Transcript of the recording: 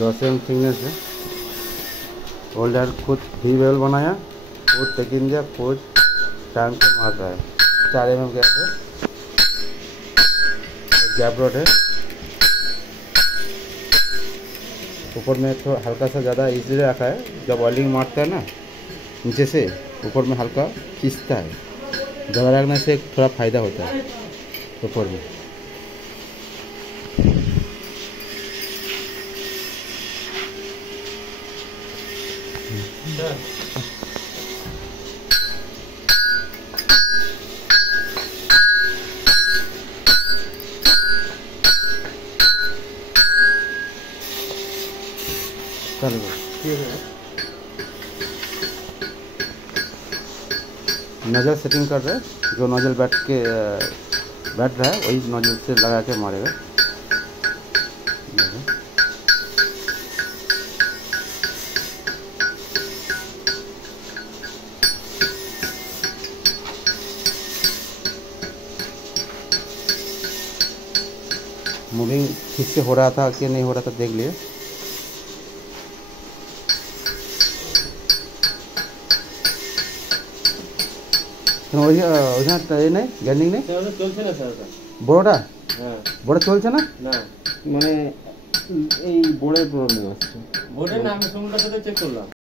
10 thickness है। Holder खुद भी बेल बनाया, खुद टेकिन दिया, खुद टाइम से मार रहा है। 4 mm गैप है, गैप रोड है। ऊपर में थोड़ा हल्का सा ज़्यादा इसलिए रखा है, जब ऑयलिंग मारता है ना नीचे से ऊपर में हल्का खींचता है, ज़्यादा रखने से थोड़ा फ़ायदा होता है ऊपर में। नज़ल सेटिंग कर रहे हैं, जो नोजल बैठ रहा है वही नोजल से लगा के मारेगा। मूविंग ठीक से हो रहा था कि नहीं हो रहा था देख लिए। नहीं গ্যান্ডিং নেই চলছে না স্যার, বড়টা হ্যাঁ বড় চলছে না, না মানে এই বোর্ডের প্রবলেম আসছে। বোর্ডের না, আমি সোমটার সাথে চেক করলাম।